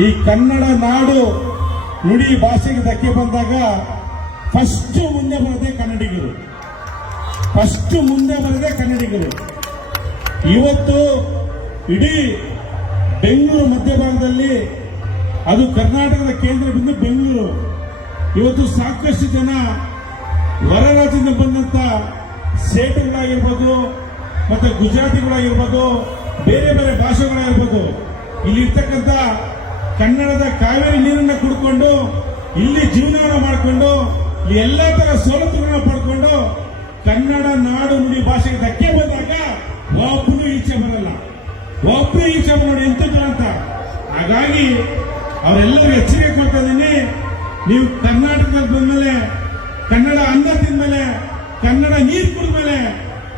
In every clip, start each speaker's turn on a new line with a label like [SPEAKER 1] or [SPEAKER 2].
[SPEAKER 1] ಈ ಕನ್ನಡ ನಾಡು ನುಡಿ ಭಾಷೆಗೆ ಧಕ್ಕೆ ಬಂದಾಗ ಫಸ್ಟ್ ಮುಂದೆ ಬರದೆ ಕನ್ನಡಿಗರು. ಫಸ್ಟ್ ಮುಂದೆ ಬರದೆ ಕನ್ನಡಿಗರು. ಇವತ್ತು ಇಡೀ ಬೆಂಗಳೂರು ಮಧ್ಯಭಾಗದಲ್ಲಿ ಅದು ಕರ್ನಾಟಕದ ಕೇಂದ್ರ ಬಿಂದು ಬೆಂಗಳೂರು. ಇವತ್ತು ಸಾಕಷ್ಟು ಜನ ಹೊರ ರಾಜ್ಯದಿಂದ ಬಂದಂತ ಸೇಟುಗಳಾಗಿರ್ಬೋದು ಮತ್ತೆ ಗುಜರಾತಿಗಳಾಗಿರ್ಬೋದು, ಬೇರೆ ಬೇರೆ ಭಾಷೆಗಳಾಗಿರ್ಬೋದು. ಇಲ್ಲಿ ಇರ್ತಕ್ಕಂಥ ಕನ್ನಡದ ಕಾವೇರಿ ನೀರನ್ನ ಕುಡ್ಕೊಂಡು, ಇಲ್ಲಿ ಜೀವನವನ್ನು ಮಾಡಿಕೊಂಡು ಎಲ್ಲ ತರ ಸವಲತ್ತುಗಳನ್ನ ಪಡ್ಕೊಂಡು ಕನ್ನಡ ನಾಡು ನುಡಿ ಭಾಷೆಗೆ ಧಕ್ಕೆ ಬಂದಾಗ ಒಬ್ಬನು ಈಚೆ ಬರಲ್ಲ. ಒಬ್ಬರು ಈಚೆ ನೋಡಿ, ಎಂತ ಅಂತ. ಹಾಗಾಗಿ ಅವರೆಲ್ಲರೂ ಎಚ್ಚರಿಕೆ ಕೊಡ್ತಾ ಇದ್ದೀನಿ. ನೀವು ಕರ್ನಾಟಕದಲ್ಲಿ ಬಂದ್ಮೇಲೆ, ಕನ್ನಡ ಅನ್ನ ತಿಂದ್ಮೇಲೆ ಕನ್ನಡ ನೀರು ಕುಡಿದ್ಮೇಲೆ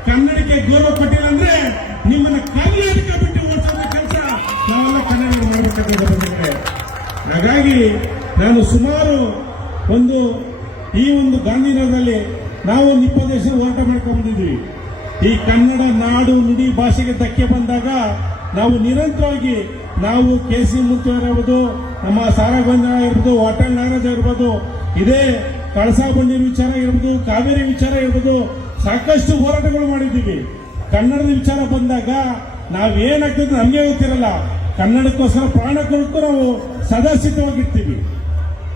[SPEAKER 1] ಕನ್ನಡಕ್ಕೆ ಗೌರವ ಕೊಟ್ಟಿಲ್ಲ ಹಾಗಾಗಿ ನಾನು ಸುಮಾರು ಒಂದು, ಈ ಒಂದು ಗಾಂಧಿನಗರದಲ್ಲಿ ನಾವು ಇಪ್ಪತ್ತು ದೇಶ ಹೋರಾಟ ಬಂದಿದ್ವಿ ಈ ಕನ್ನಡ ನಾಡು ನುಡಿ ಭಾಷೆಗೆ ಧಕ್ಕೆ ಬಂದಾಗ ನಾವು ನಿರಂತರವಾಗಿ ನಾವು ಕೆ ಸಿ ಇರ್ಬೋದು, ನಮ್ಮ ಸಾರಾಗಂಜ ಇರ್ಬೋದು ವಾಟಲ್ ನಾಗರಾಜ್ ಇರ್ಬೋದು, ಇದೇ ಕಳಸಾ ಬಂದಿರ ವಿಚಾರ ಇರ್ಬೋದು, ಕಾವೇರಿ ವಿಚಾರ ಇರ್ಬೋದು, ಸಾಕಷ್ಟು ಹೋರಾಟಗಳು ಮಾಡಿದ್ದೀವಿ. ಕನ್ನಡದ ವಿಚಾರ ಬಂದಾಗ ನಾವೇನಾಗ್ತದೆ ನಮಗೆ ಗೊತ್ತಿರಲ್ಲ. ಕನ್ನಡಕ್ಕೋಸ್ಕರ ಪ್ರಾಣ ಕೊಟ್ಟು ನಾವು ಸದಾಶಿತವಾಗಿರ್ತೀವಿ.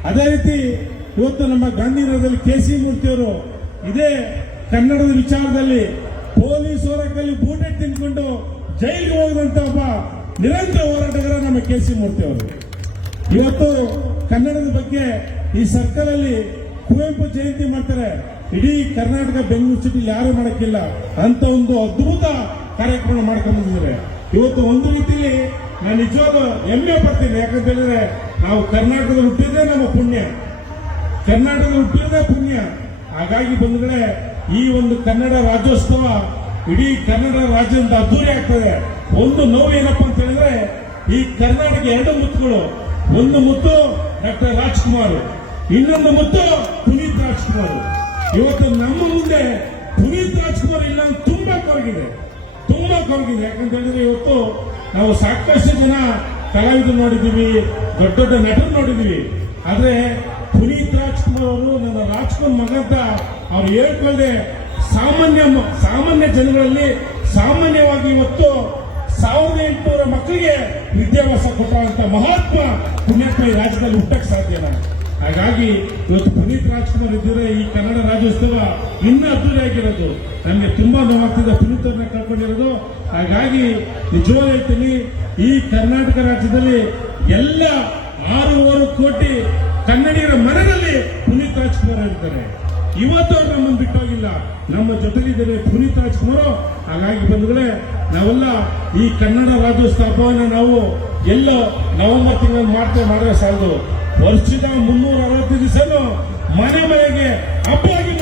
[SPEAKER 1] ಅದೇ ರೀತಿ ಇವತ್ತು ನಮ್ಮ ಗಾಂಧಿನಗರದಲ್ಲಿ ಕೆ ಸಿ ಮೂರ್ತಿಯವರು ಇದೇ ಕನ್ನಡದ ವಿಚಾರದಲ್ಲಿ ಪೊಲೀಸ್ ಹೋರಾಟದಲ್ಲಿ ಬೂಟೆ ತಿನ್ಕೊಂಡು ಜೈಲಿಗೆ ಹೋಗಿದಂತ ಒಬ್ಬ ನಿರಂತರ ಹೋರಾಟಗಾರ ನಮ್ಮ ಕೆ ಸಿ ಮೂರ್ತಿ ಅವರು ಇವತ್ತು ಕನ್ನಡದ ಬಗ್ಗೆ ಈ ಸರ್ಕಲ್ ಅಲ್ಲಿ ಕುವೆಂಪು ಜಯಂತಿ ಮಾಡ್ತಾರೆ. ಇಡೀ ಕರ್ನಾಟಕ ಬೆಂಗಳೂರು ಸಿಟಿ ಯಾರು ಮಾಡಕ್ಕಿಲ್ಲ. ಅಂತ ಒಂದು ಅದ್ಭುತ ಕಾರ್ಯಕ್ರಮ ಮಾಡ್ಕೊಂಡು ಬಂದಿದ್ದಾರೆ. ಇವತ್ತು ಒಂದು ರೀತಿಯಲ್ಲಿ ನಾನು ನಿಜವಾಗ್ಲೂ ಹೆಮ್ಮೆ ಪಡ್ತೀನಿ. ಯಾಕಂತ ಹೇಳಿದ್ರೆ ನಾವು ಕರ್ನಾಟಕದಲ್ಲಿ ಹುಟ್ಟಿದ್ರೆ ನಮ್ಮ ಪುಣ್ಯ. ಕರ್ನಾಟಕದ ಹುಟ್ಟಿದ್ರೆ ಪುಣ್ಯ. ಹಾಗಾಗಿ ಬಂದ್ರೆ ಈ ಒಂದು ಕನ್ನಡ ರಾಜ್ಯೋತ್ಸವ ಇಡೀ ಕನ್ನಡ ರಾಜ್ಯದಿಂದ ಅದ್ದೂರಿ ಆಗ್ತದೆ. ಒಂದು ನೋವು ಏನಪ್ಪಾ ಅಂತ ಹೇಳಿದ್ರೆ, ಈ ಕರ್ನಾಟಕ ಎರಡು ಮುತ್ತುಗಳು. ಒಂದು ಮುತ್ತು ಡಾಕ್ಟರ್ ರಾಜ್ಕುಮಾರ್, ಇನ್ನೊಂದು ಮುತ್ತು ಪುನೀತ್ ರಾಜ್ಕುಮಾರ್. ಇವತ್ತು ನಮ್ಮ ಮುಂದೆ ಪುನೀತ್ ರಾಜ್ಕುಮಾರ್ ಇಲ್ಲ ತುಂಬಾ ಕೊರಗಿದೆ. ಕೊರಗಿದೆ ಯಾಕಂತ ಹೇಳಿದ್ರೆ ಇವತ್ತು ನಾವು ಸಾಕಷ್ಟು ಜನ ಕಲಾವಿದರು ನೋಡಿದ್ದೀವಿ, ದೊಡ್ಡ ದೊಡ್ಡ ನಟರು ನೋಡಿದ್ದೀವಿ. ಆದರೆ ಪುನೀತ್ ರಾಜ್ಕುಮಾರ್ ಅವರು ನನ್ನ ರಾಜ್ಕುಮಾರ್ ಮಗಂತ ಅವ್ರು ಹೇಳ್ಕೊಳ್ಳದೆ ಸಾಮಾನ್ಯ ಸಾಮಾನ್ಯ ಜನಗಳಲ್ಲಿ ಸಾಮಾನ್ಯವಾಗಿ ಇವತ್ತು ಸಾವಿರದ ಎಂಟುನೂರ ಮಕ್ಕಳಿಗೆ ವಿದ್ಯಾಭ್ಯಾಸ ಕೊಟ್ಟಂತ ಮಹಾತ್ಮ ಪುಣ್ಯಾತ್ಮ ಈ ರಾಜ್ಯದಲ್ಲಿ ಹುಟ್ಟಕ್ಕೆ ಸಾಧ್ಯ ಹಾಗಾಗಿ ಇವತ್ತು ಪುನೀತ್ ರಾಜ್ಕುಮಾರ್ ಇದ್ದರೆ ಈ ಕನ್ನಡ ರಾಜ್ಯೋತ್ಸವ ಇನ್ನೂ ಅದ್ದೂರಿಯಾಗಿರೋದು ನಮಗೆ ತುಂಬಾ ನೋವಾಗ್ತಿದೆ ಪುನೀತ್ ಅವ್ರನ್ನ ಕಳ್ಕೊಂಡಿರೋದು ಹಾಗಾಗಿ ನಿಜವಾಗ ಹೇಳ್ತೀನಿ, ಈ ಕರ್ನಾಟಕ ರಾಜ್ಯದಲ್ಲಿ ಎಲ್ಲ ಆರೂವರೆ ಕೋಟಿ ಕನ್ನಡಿಗರ ಮನೆಯಲ್ಲಿ ಪುನೀತ್ ರಾಜ್ಕುಮಾರ್ ಇರ್ತಾರೆ. ಇವತ್ತು ಅವ್ರು ನಮ್ಮನ್ನು ಬಿಟ್ಟೋಗಿಲ್ಲ. ನಮ್ಮ ಜೊತೆಗಿದ್ದಾರೆ ಪುನೀತ್ ರಾಜ್ಕುಮಾರ್ ಹಾಗಾಗಿ ಬಂದ್ರೆ ನಾವೆಲ್ಲ ಈ ಕನ್ನಡ ರಾಜ್ಯೋತ್ಸವ ಹಬ್ಬವನ್ನು ನಾವು ಎಲ್ಲ ನವೆಂಬರ್ ತಿಂಗಳಲ್ಲಿ ಮಾಡ್ತೇವೆ, ಮಾಡಿದ್ರೆ ಸಾಲದು. ವರ್ಷದ ಮುನ್ನೂರ ಅರವತ್ತು ದಿವಸನು ಮನೆ ಮನೆಗೆ ಹಬ್ಬವಾಗಿ